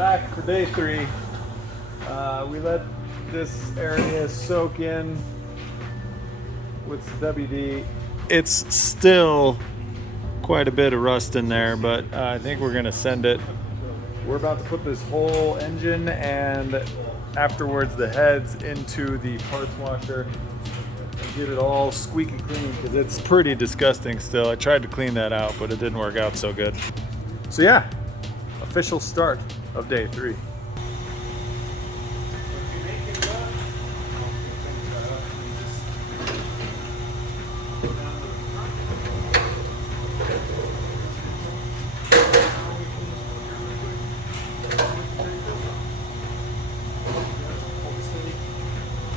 back for day 3. We let this area soak in with WD. It's still quite a bit of rust in there, but I think we're gonna send it. We're about to put this whole engine and afterwards the heads into the parts washer and get it all squeaky clean because it's pretty disgusting still. I tried to clean that out, but it didn't work out so good. So yeah, official start of day 3.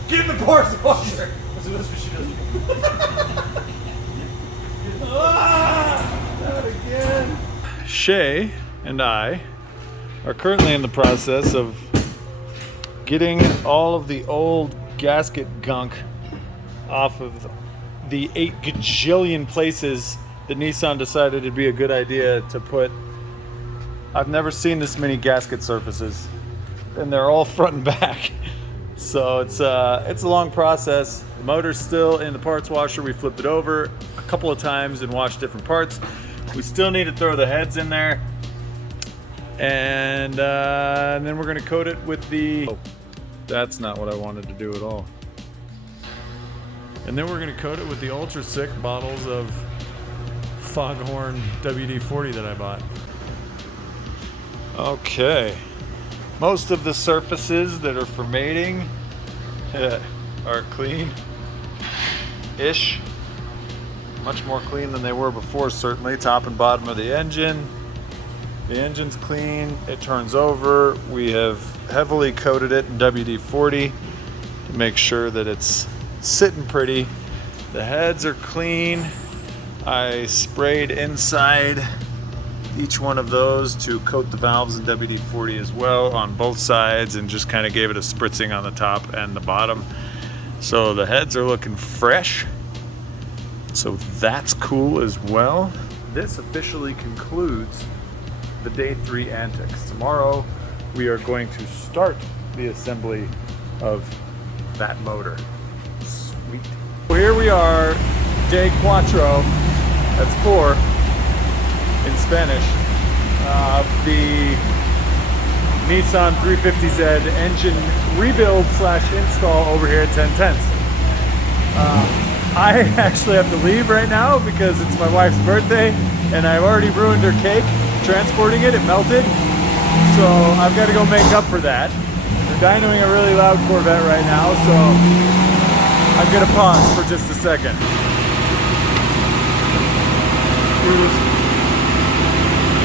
Get in the parts washer! That's what she does. Not again. Shay and I are currently in the process of getting all of the old gasket gunk off of the 8 gajillion places that Nissan decided it'd be a good idea to put. I've never seen this many gasket surfaces, and they're all front and back. So it's a long process. The motor's still in the parts washer. We flipped it over a couple of times and washed different parts. We still need to throw the heads in there. And then we're gonna coat it with the... Oh, that's not what I wanted to do at all. And then we're gonna coat it with the ultra sick bottles of Foghorn WD-40 that I bought. Okay. Most of the surfaces that are for mating are clean-ish. Much more clean than they were before, certainly. Top and bottom of the engine. The engine's clean, it turns over. We have heavily coated it in WD-40 to make sure that it's sitting pretty. The heads are clean. I sprayed inside each one of those to coat the valves in WD-40 as well on both sides, and just kind of gave it a spritzing on the top and the bottom. So the heads are looking fresh. So that's cool as well. This officially concludes the day 3 antics. Tomorrow we are going to start the assembly of that motor. Sweet. Well, here we are, day 4. That's 4 in Spanish. The Nissan 350Z engine rebuild / install over here at 1010. I actually have to leave right now because it's my wife's birthday and I've already ruined her cake transporting it. It melted. So I've got to go make up for that. We're dynoing a really loud Corvette right now, so I'm going to pause for just a second.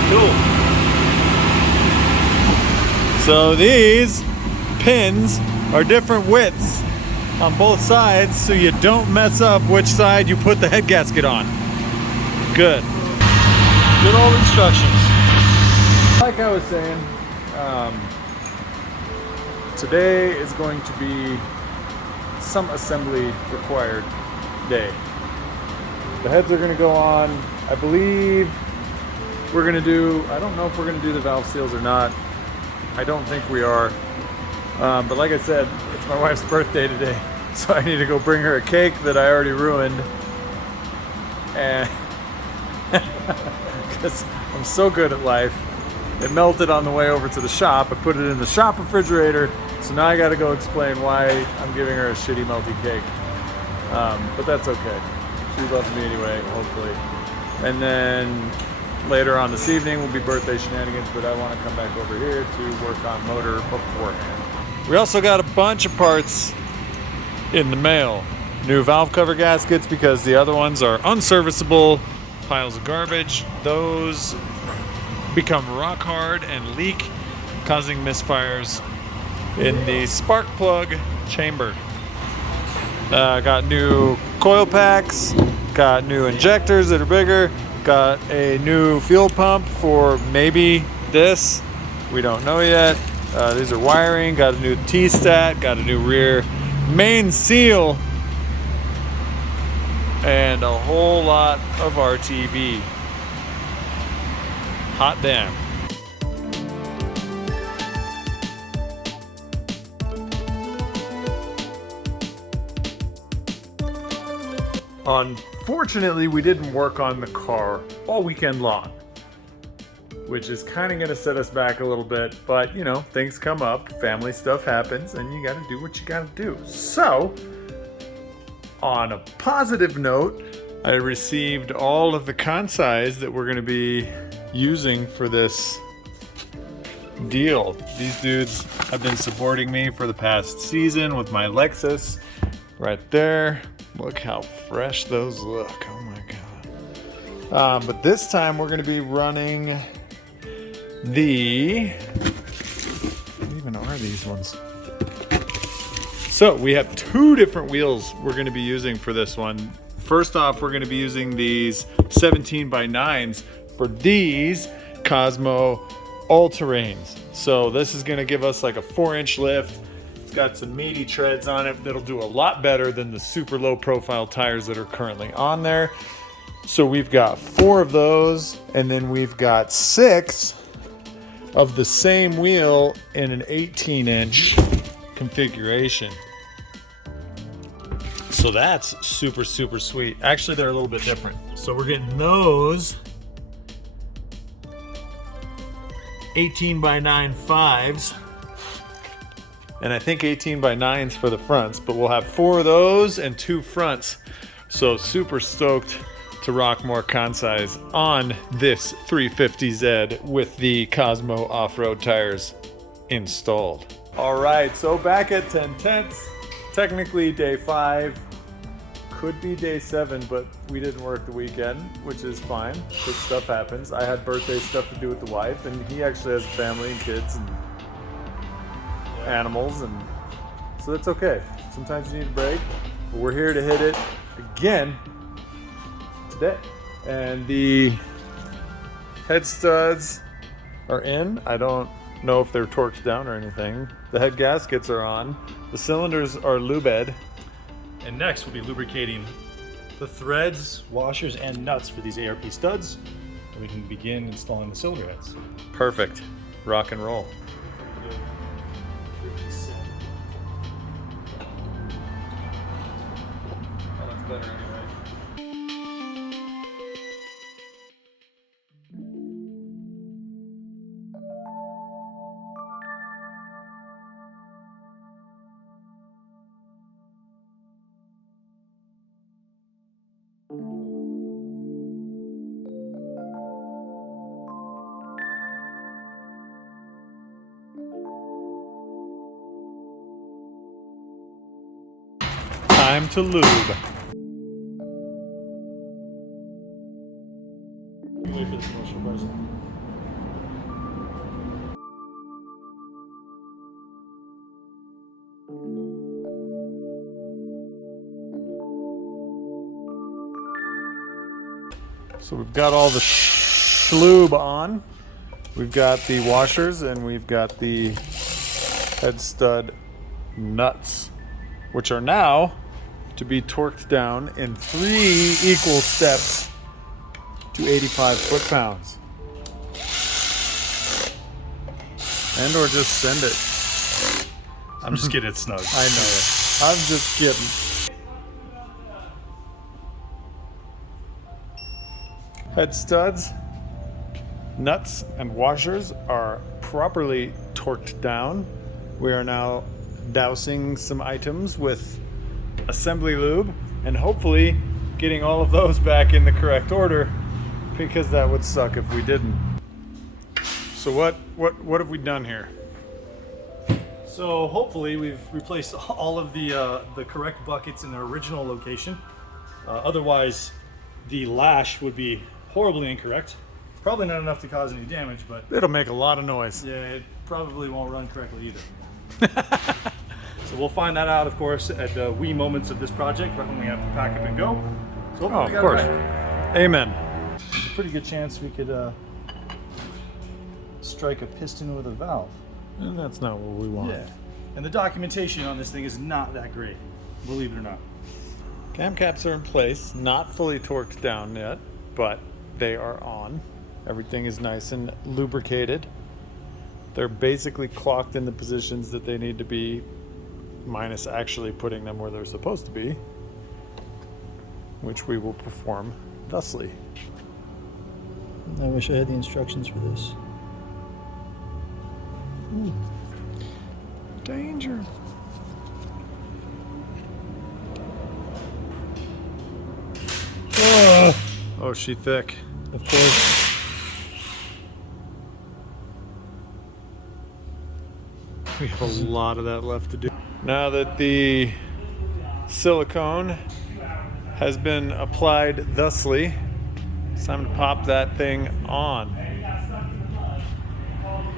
Cool. So these pins are different widths on both sides, so you don't mess up which side you put the head gasket on. Good. Good old instructions. Like I was saying, today is going to be some assembly required day. The heads are going to go on. I believe we're going to do, I don't know if we're going to do the valve seals or not. I don't think we are. But like I said, it's my wife's birthday today, so I need to go bring her a cake that I already ruined. And because I'm so good at life, it melted on the way over to the shop. I put it in the shop refrigerator, so now I got to go explain why I'm giving her a shitty melty cake. But that's okay. She loves me anyway, hopefully. And then later on this evening will be birthday shenanigans, but I want to come back over here to work on motor beforehand. We also got a bunch of parts in the mail. New valve cover gaskets because the other ones are unserviceable, piles of garbage. Those become rock hard and leak, causing misfires in the spark plug chamber. Got new coil packs, got new injectors that are bigger, got a new fuel pump for maybe this, we don't know yet. These are wiring, got a new T-stat, got a new rear main seal, and a whole lot of RTV. Hot damn. Unfortunately, we didn't work on the car all weekend long, which is kind of going to set us back a little bit, but you know, things come up, family stuff happens, and you got to do what you got to do. So, on a positive note, I received all of the Kansei that we're going to be using for this deal. These dudes have been supporting me for the past season with my Lexus right there. Look how fresh those look. Oh my god. But this time we're going to be running the... What even are these ones? So we have two different wheels we're going to be using for this one. First off, we're going to be using these 17x9s for these Cosmo all-terrains. So this is going to give us like a 4-inch lift. It's got some meaty treads on it that'll do a lot better than the super low profile tires that are currently on there. So we've got 4 of those, and then we've got 6 of the same wheel in an 18-inch configuration. So that's super, super sweet. Actually, they're a little bit different. So we're getting those 18x9 5s. And I think 18x9s for the fronts, but we'll have 4 of those and 2 fronts. So super stoked to rock more Kansei on this 350Z with the Cosmo off-road tires installed. All right, so back at 10 Tenths, technically day 5, could be day 7, but we didn't work the weekend, which is fine, because stuff happens. I had birthday stuff to do with the wife, and he actually has a family and kids and animals, and so that's okay. Sometimes you need a break, but we're here to hit it again today. And the head studs are in. I don't know if they're torqued down or anything. The head gaskets are on. The cylinders are lubed. And next we'll be lubricating the threads, washers, and nuts for these ARP studs, and we can begin installing the cylinder heads. Perfect. Rock and roll. Better anyway. Time to lube. Wait for the commercial person. So we've got all the lube on. We've got the washers and we've got the head stud nuts, which are now to be torqued down in 3 equal steps to 85 foot-pounds. And or just send it. I'm just getting it snug. I know. I'm just kidding. Head studs, nuts, and washers are properly torqued down. We are now dousing some items with assembly lube and hopefully getting all of those back in the correct order, because that would suck if we didn't. So what have we done here? So hopefully we've replaced all of the correct buckets in their original location. Otherwise, the lash would be horribly incorrect. Probably not enough to cause any damage, but It'll make a lot of noise. yeah, it probably won't run correctly either. So we'll find that out, of course, at the wee moments of this project, right when we have to pack up and go. So Oh, hopefully we of got it course. right. Amen. There's a pretty good chance we could strike a piston with a valve. And that's not what we want. Yeah. And the documentation on this thing is not that great, believe it or not. Cam caps are in place, not fully torqued down yet, but they are on. Everything is nice and lubricated. They're basically clocked in the positions that they need to be, minus actually putting them where they're supposed to be. which we will perform thusly. I wish I had the instructions for this. Ooh. Danger. Oh, she thick. Of course. We have a lot of that left to do. Now that the silicone has been applied thusly, it's time to pop that thing on.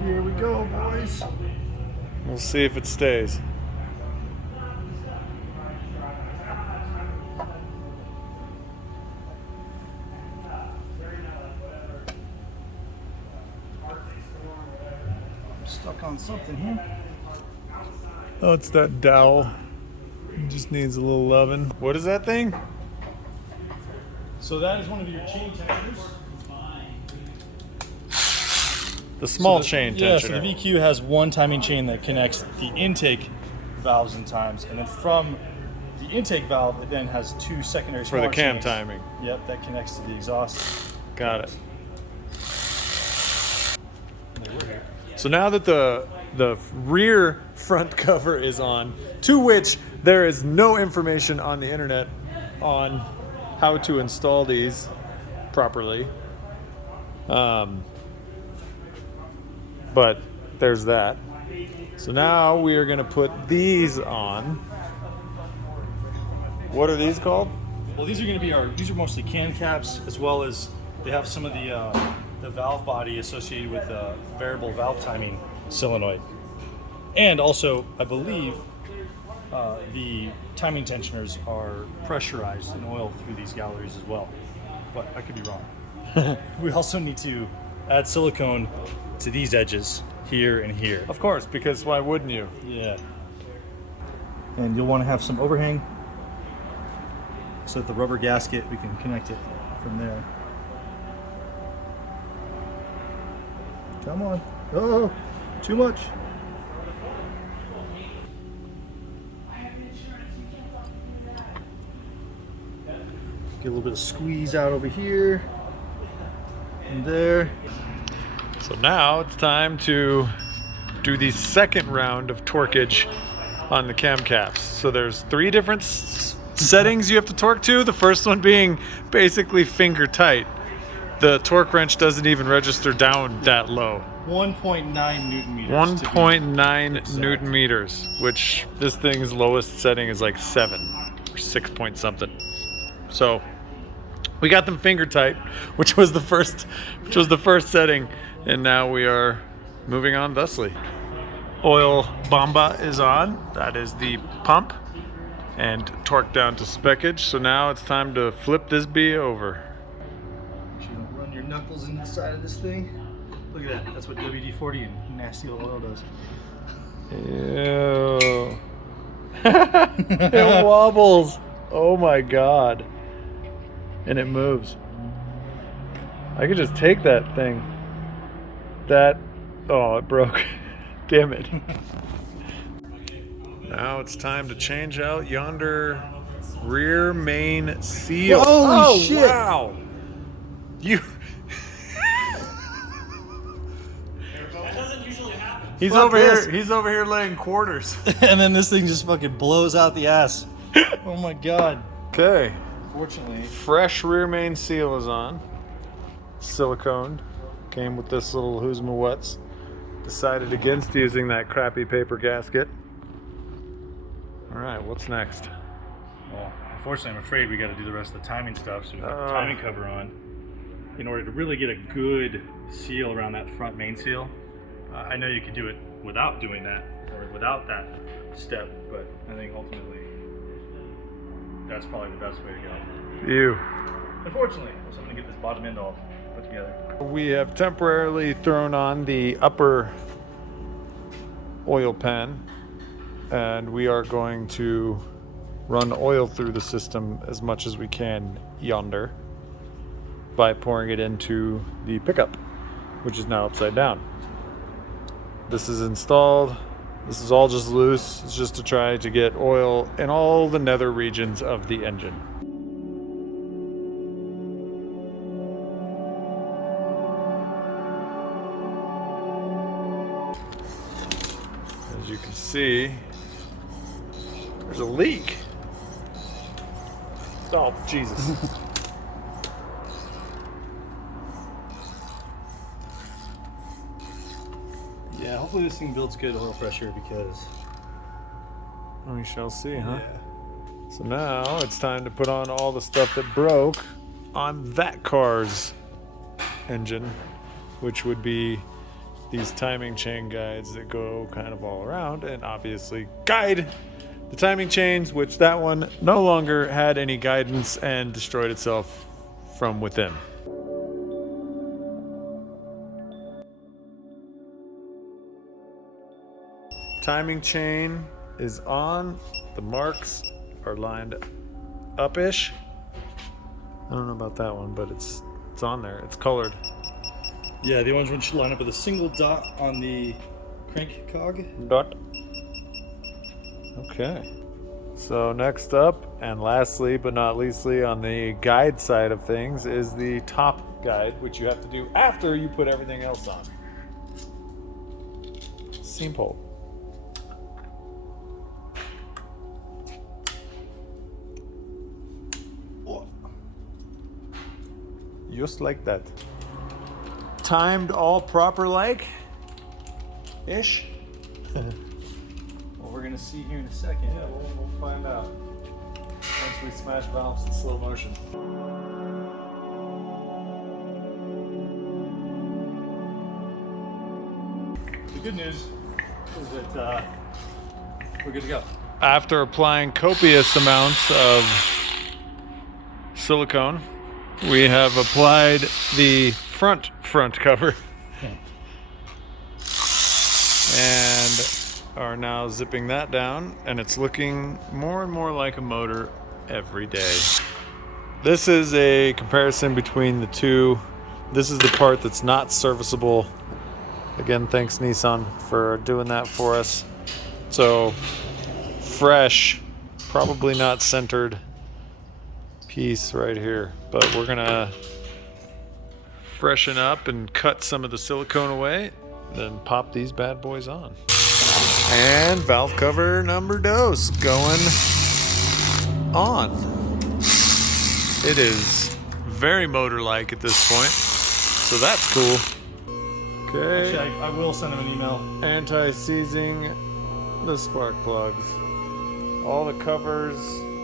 Here we go, boys. We'll see if it stays. I'm stuck on something here. Oh, it's that dowel. It just needs a little loving. What is that thing? So that is one of your chain tensioners. The small chain Yeah, tensioner. so the VQ has one timing chain that connects the intake valves and times, and then from the intake valve, it then has two secondary For the smaller cam chains. timing. Yep, that connects to the exhaust. Got it. They were here. So now that the rear front cover is on, to which there is no information on the internet on how to install these properly. But there's that. So now we are going to put these on. What are these called? Well, these are going to be these are mostly can caps, as well as they have some of the valve body associated with variable valve timing solenoid. And also, I believe the timing tensioners are pressurized in oil through these galleries as well. But I could be wrong. We also need to add silicone to these edges here and here. Of course, because why wouldn't you? Yeah. And you'll want to have some overhang so that the rubber gasket, we can connect it from there. Come on. Oh, too much. Get a little bit of squeeze out over here and there. So now it's time to do the second round of torquage on the cam caps. So there's three different settings you have to torque to. The first one being basically finger tight. The torque wrench doesn't even register down that low. 1.9 Newton meters. 1.9 Newton meters, which this thing's lowest setting is like 7 or 6 point something. So we got them finger tight, which was the first setting, and now we are moving on thusly. Oil bomba is on. That is the pump, and torque down to speckage. So now it's time to flip this bee over. You don't run your knuckles in the side of this thing. Look at that. That's what WD-40 and nasty old oil does. Ew. It wobbles. Oh my god. And it moves. I could just take that thing. Oh, it broke. Damn it. Now it's time to change out yonder rear main seal. Holy shit. Wow. You. That doesn't usually happen. He's Fuck over this. here. He's over here laying quarters. And then this thing just fucking blows out the ass. Oh my god. Okay. Fortunately. Fresh rear main seal is on. Siliconed. Came with this little who's my what's. Decided against using that crappy paper gasket. Alright, what's next? Well, unfortunately, I'm afraid we got to do the rest of the timing stuff, so we got the timing cover on. In order to really get a good seal around that front main seal, I know you could do it without doing that, or without that step, but I think ultimately that's probably the best way to go. You. Unfortunately, so I'm going to get this bottom end all put together. We have temporarily thrown on the upper oil pan, and we are going to run oil through the system as much as we can yonder by pouring it into the pickup, which is now upside down. This is installed. This is all just loose. It's just to try to get oil in all the nether regions of the engine. see, there's a leak. Oh, Jesus. Yeah, hopefully this thing builds good oil pressure because... We shall see, huh? Yeah. So now it's time to put on all the stuff that broke on that car's engine, which would be these timing chain guides that go kind of all around and obviously guide the timing chains, which that one no longer had any guidance and destroyed itself from within. Timing chain is on. The marks are lined up-ish. I don't know about that one, but it's on there. It's colored. Yeah, the orange one should line up with a single dot on the crank cog. Dot. Okay. So next up, and lastly but not leastly on the guide side of things, is the top guide, which you have to do after you put everything else on. Simple. Just like that. Timed all proper like ish. Well, we're gonna see here in a second. Yeah, we'll find out once we smash valves in slow motion. The good news is that we're good to go. After applying copious amounts of silicone, we have applied the front cover and are now zipping that down, and it's looking more and more like a motor every day. This is a comparison between the two. This is the part that's not serviceable. Again, thanks Nissan for doing that for us. So fresh, probably not centered piece right here, but we're gonna freshen up and cut some of the silicone away, then pop these bad boys on. And valve cover number dos going on. It is very motor-like at this point, so that's cool. Okay. Actually, I will send him an email. Anti-seizing the spark plugs. All the covers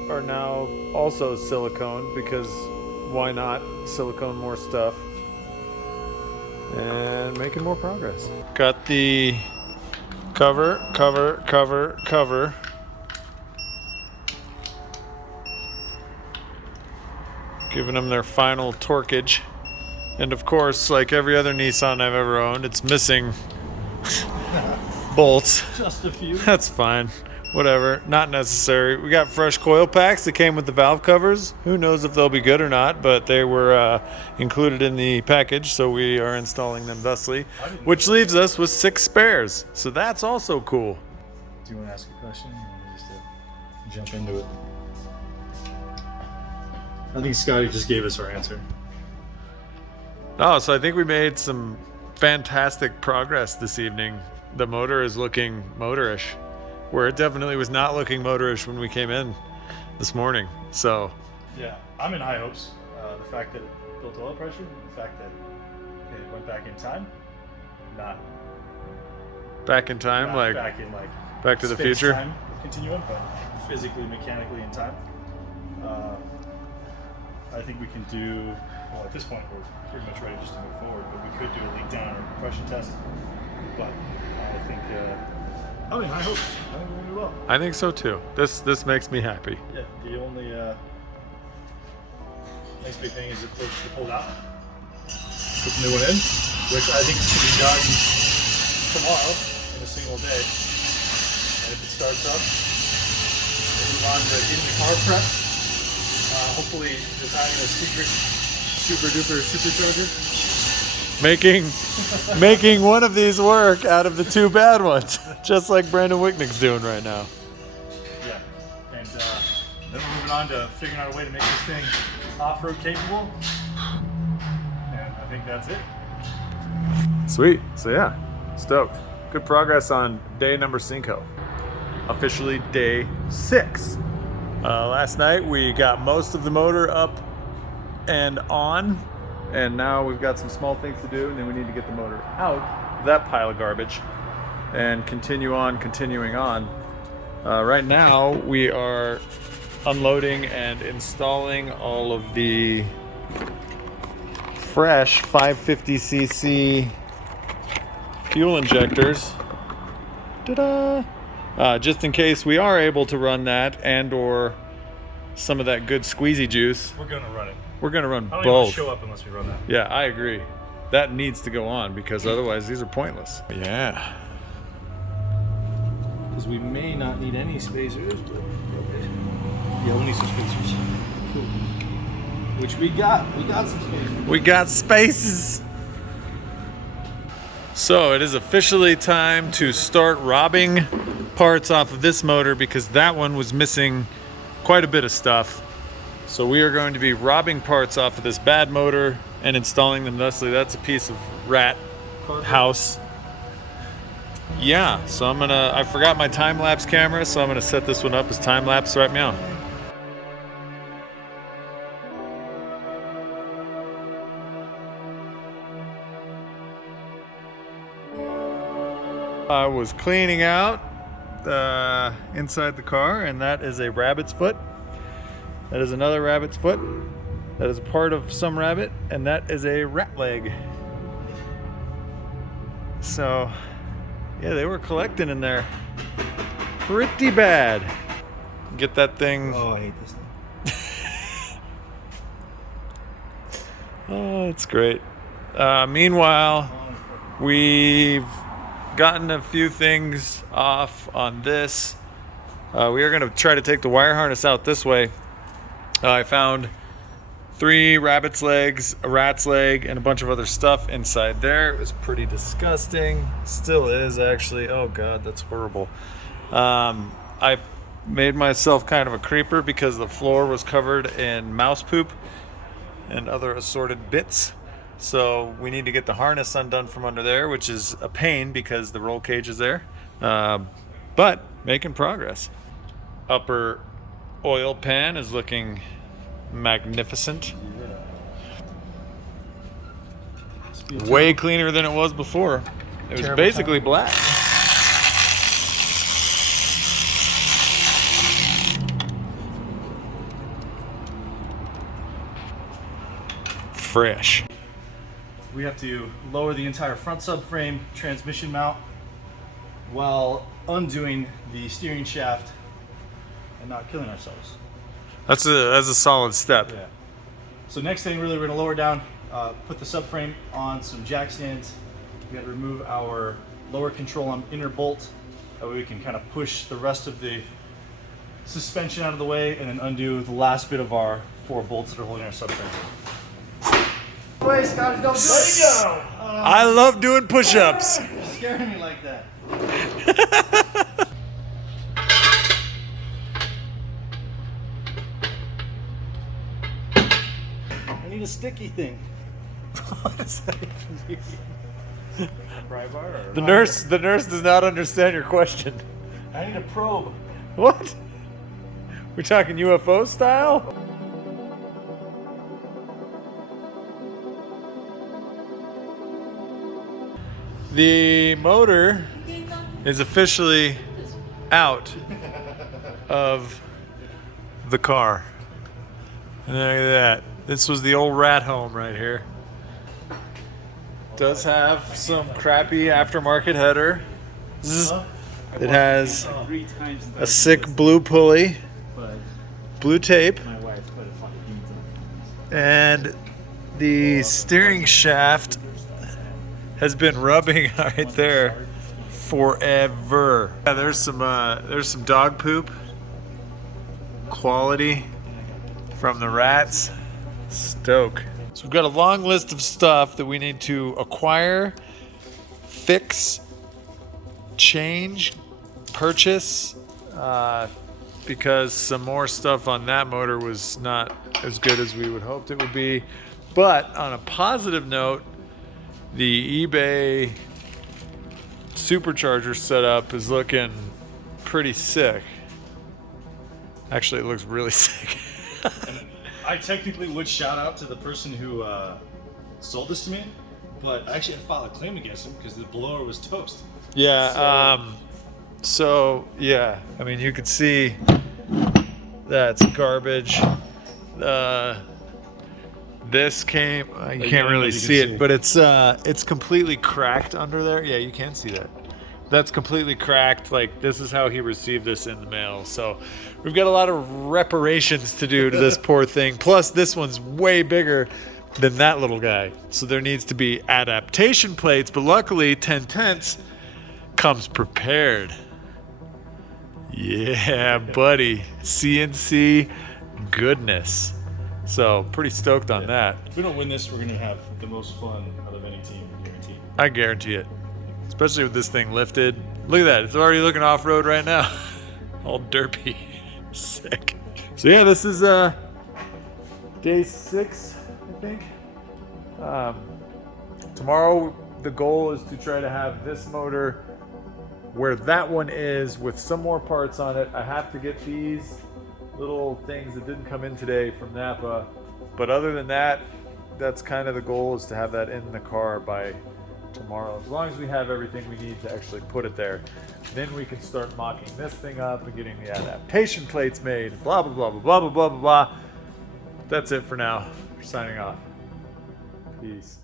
are now also silicone, because why not silicone more stuff, and making more progress. Got the cover, giving them their final torquage, and of course, like every other Nissan I've ever owned, it's missing bolts. Just a few. That's fine. Whatever, not necessary. We got fresh coil packs that came with the valve covers. Who knows if they'll be good or not, but they were included in the package, so we are installing them thusly, which leaves us with 6 spares. So that's also cool. Do you want to ask a question? Or just jump into it. I think Scotty just gave us our answer. Oh, so I think we made some fantastic progress this evening. The motor is looking motorish, where it definitely was not looking motorish when we came in this morning. So yeah, I'm in high hopes. The fact that it built oil pressure, the fact that it went back in time, not back in time, like back in like Back to the Future time continuum, but physically, mechanically in time. I think we can do, well, at this point we're pretty much ready just to move forward, but we could do a leak down or compression test. But I think I mean, I hope we're gonna do well. I think so too. This makes me happy. Yeah, the only next big thing is of course to pull it out, put the new one in, which I think can be done tomorrow in a single day. And if it starts up, we'll move on to getting the car prepped. Hopefully designing a secret super duper supercharger. Making one of these work out of the 2 bad ones, just like Brandon Wicknick's doing right now. Yeah, and then we're moving on to figuring out a way to make this thing off-road capable. And I think that's it. Sweet. So yeah, stoked. Good progress on day number 5. officially day 6. Last night we got most of the motor up and on, and now we've got some small things to do, and then we need to get the motor out of that pile of garbage and continuing on. Right now we are unloading and installing all of the fresh 550cc fuel injectors. Ta-da! Just in case we are able to run that and or some of that good squeezy juice. We're gonna run it. We're gonna run I don't both. even show up unless we run that. Yeah, I agree. That needs to go on because otherwise these are pointless. Yeah. Because we may not need any spacers, but yeah, we'll need some spacers. Cool. Which we got. We got some spacers. We got spaces. So it is officially time to start robbing parts off of this motor because that one was missing quite a bit of stuff. So we are going to be robbing parts off of this bad motor and installing them thusly. That's a piece of rat house. Yeah, so I forgot my time-lapse camera, so I'm gonna set this one up as time-lapse right now. I was cleaning out inside the car, and that is a rabbit's foot. That is another rabbit's foot. That is a part of some rabbit, and that is a rat leg. So, yeah, they were collecting in there pretty bad. Get that thing. Oh, I hate this thing. Oh, it's great. Meanwhile, we've gotten a few things off on this. We are going to try to take the wire harness out this way. I found 3 rabbit's legs, a rat's leg, and a bunch of other stuff inside there. It was pretty disgusting. Still is, actually. Oh God, that's horrible. I made myself kind of a creeper because the floor was covered in mouse poop and other assorted bits. So we need to get the harness undone from under there, which is a pain because the roll cage is there. But making progress. Upper oil pan is looking magnificent. Way cleaner than it was before. It was basically black. Fresh. We have to lower the entire front subframe, transmission mount, while undoing the steering shaft and not killing ourselves. That's a solid step. Yeah. So next thing, really, we're gonna lower down, put the subframe on some jack stands. We got to remove our lower control on inner bolt. That way we can kind of push the rest of the suspension out of the way and then undo the last bit of our 4 bolts that are holding our subframe. Wait, Scotty, don't do it. I love doing push-ups. You're scaring me like that. I need a sticky thing. What does that even mean? Pry bar or The nurse does not understand your question. I need a probe. What? We're talking UFO style? The motor is officially out of the car. And look at that. This was the old rat home right here. Does have some crappy aftermarket header. Zzz. It has a sick blue pulley, blue tape, and the steering shaft has been rubbing right there forever. Yeah, there's some dog poop quality from the rats. Stoke. So we've got a long list of stuff that we need to acquire, fix, change, purchase, because some more stuff on that motor was not as good as we would hoped it would be. But on a positive note, the eBay Supercharger setup is looking pretty sick. Actually, it looks really sick. I technically would shout out to the person who sold this to me, but I actually had to file a claim against him because the blower was toast. Yeah. So yeah, I mean, you can see that's garbage. This came. You can't really see it, but it's completely cracked under there. Yeah, you can see that. That's completely cracked. Like, this is how he received this in the mail. So we've got a lot of reparations to do to this poor thing. Plus, this one's way bigger than that little guy. So there needs to be adaptation plates. But luckily, 10/10 comes prepared. Yeah, buddy. CNC goodness. So pretty stoked on that. If we don't win this, we're going to have the most fun out of any team, guaranteed. I guarantee it. Especially with this thing lifted. Look at that. It's already looking off-road right now. All derpy. Sick. So yeah, this is day 6, I think. Tomorrow, the goal is to try to have this motor where that one is with some more parts on it. I have to get these little things that didn't come in today from Napa. But other than that, that's kind of the goal, is to have that in the car by tomorrow. As long as we have everything we need to actually put it there, then we can start mocking this thing up and getting the adaptation plates made, blah, blah, blah, blah, blah, blah, blah, blah. That's it for now. We're signing off. Peace.